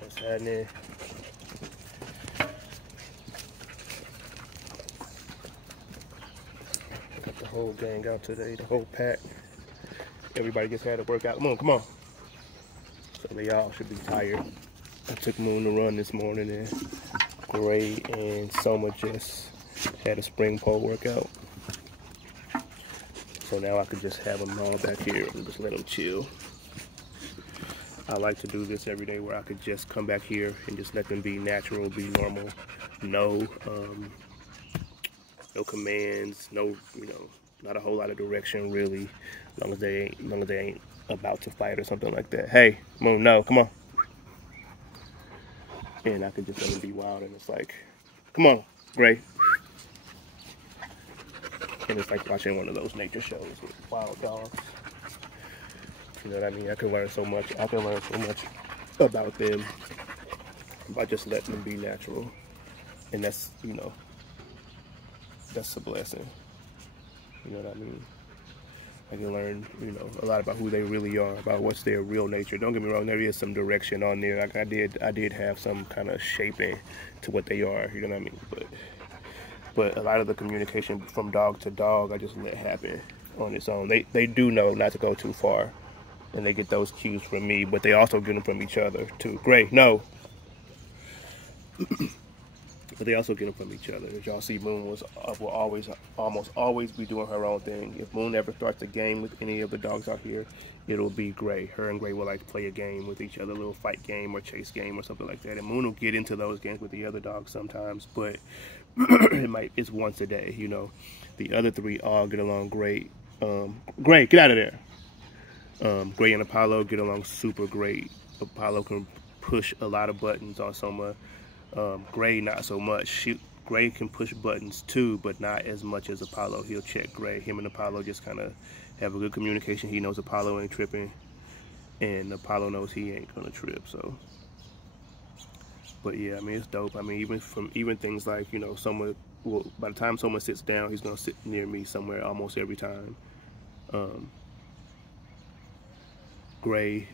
What's happening? Got the whole gang out today, the whole pack. Everybody just had to work out. Come on, come on. Some of y'all should be tired. I took Moon to run this morning, and Gray and Soma just had a spring pole workout. So now I could just have them all back here and just let them chill. I like to do this every day where I could just come back here and just let them be natural, be normal. No commands, no, not a whole lot of direction really, as long as they ain't about to fight or something like that. Hey, Moon, no, come on. And I could just let them be wild, and it's like, come on, Gray. And it's like watching one of those nature shows with wild dogs. You know what I mean? I can learn so much. I can learn so much about them by just letting them be natural. And that's, that's a blessing. You know what I mean? I can learn, a lot about who they really are, about what's their real nature. Don't get me wrong, there is some direction on there. Like I did have some kind of shaping to what they are, you know what I mean? But a lot of the communication from dog to dog, I just let happen on its own. They do know not to go too far, and they get those cues from me, but they also get them from each other too. Gray, no. But they also get them from each other. As y'all see, Moon will almost always be doing her own thing. If Moon ever starts a game with any of the dogs out here, it'll be Gray. Her and Gray will like play a game with each other, a little fight game or chase game or something like that. And Moon will get into those games with the other dogs sometimes, but it's once a day, The other three all get along great. Gray, get out of there. Gray and Apollo get along super great. Apollo can push a lot of buttons on Soma. Gray not so much. Gray can push buttons too, but not as much as Apollo. He'll check Gray. Him and Apollo just kind of have a good communication. He knows Apollo ain't tripping, and Apollo knows he ain't gonna trip. So, but yeah, I mean, it's dope. I mean, even things like Soma. Well, by the time someone sits down, he's gonna sit near me somewhere almost every time. Gray,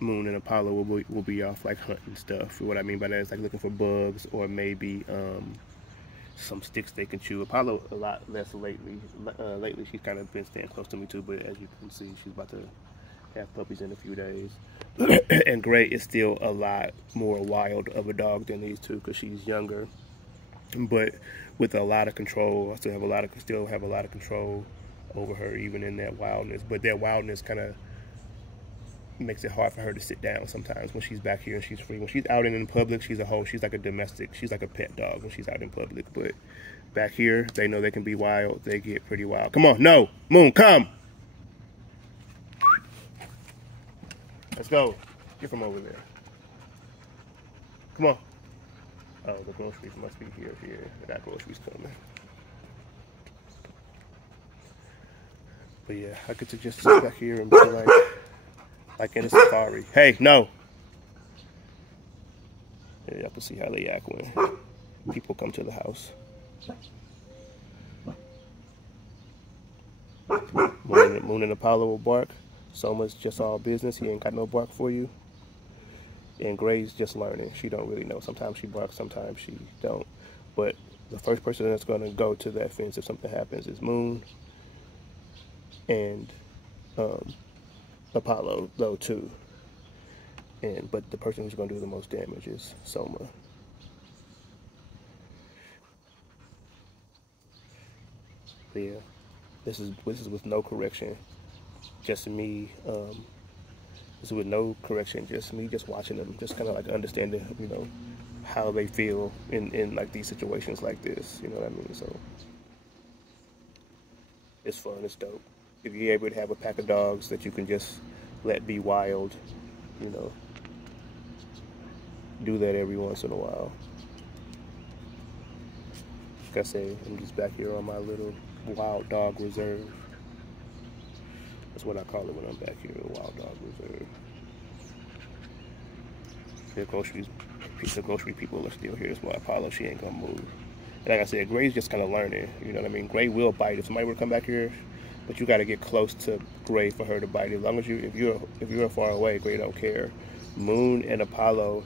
Moon, and Apollo will be off like hunting stuff. What I mean by that is like looking for bugs or maybe some sticks they can chew. Apollo a lot less lately. Lately she's kind of been staying close to me too, but as you can see, she's about to have puppies in a few days. And Gray is still a lot more wild of a dog than these two because she's younger, but with a lot of control. I still have a lot of control over her, even in that wildness. But that wildness kind of makes it hard for her to sit down sometimes when she's back here and she's free. When she's out in public, she's like a domestic. She's like a pet dog when she's out in public. But back here, they know they can be wild. They get pretty wild. Come on, no, Moon, come. Let's go. Get from over there. Come on. Oh, the groceries must be here. That groceries coming. But yeah, I could just sit back here and be like in a safari. Hey, no. Yeah, y'all can see how they act when people come to the house. Moon and Apollo will bark. Soma's just all business. He ain't got no bark for you. And Gray's just learning. She don't really know. Sometimes she barks, sometimes she don't. But the first person that's going to go to that fence if something happens is Moon and Apollo, though, too. But the person who's going to do the most damage is Soma. But yeah, this is with no correction, just me. This is with no correction, just me, just watching them, just kind of like understanding, how they feel in like these situations like this. You know what I mean? So it's fun. It's dope. If you're able to have a pack of dogs that you can just let be wild, do that every once in a while. Like I say, I'm just back here on my little wild dog reserve. That's what I call it when I'm back here, a wild dog reserve. The grocery people are still here. That's why Apollo, she ain't gonna move. And like I said, Gray's just kind of learning. You know what I mean? Gray will bite if somebody were to come back here, but you got to get close to Gray for her to bite. As long as if you're far away, Gray don't care. Moon and Apollo,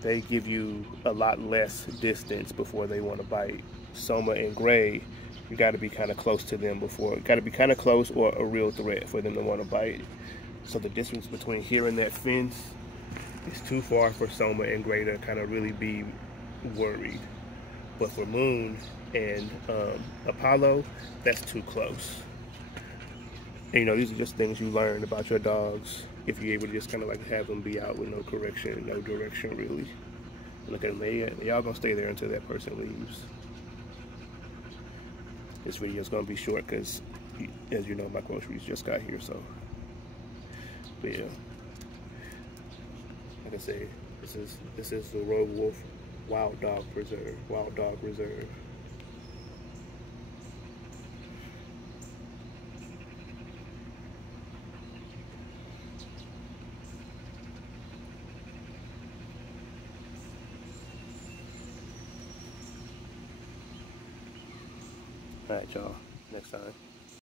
they give you a lot less distance before they want to bite. Soma and Gray, you got to be kind of close to them before, got to be kind of close or a real threat for them to want to bite. So the distance between here and that fence is too far for Soma and Gray to kind of really be worried. But for Moon and Apollo, that's too close. And, you know, these are just things you learn about your dogs if you're able to just kind of like have them be out with no correction, no direction really. Look at them, they all gonna stay there until that person leaves. This video is gonna be short because, as you know, my groceries just got here, so. But yeah, like I say, this is the Rogue Wolf Wild Dog Reserve. All right, y'all. Next time.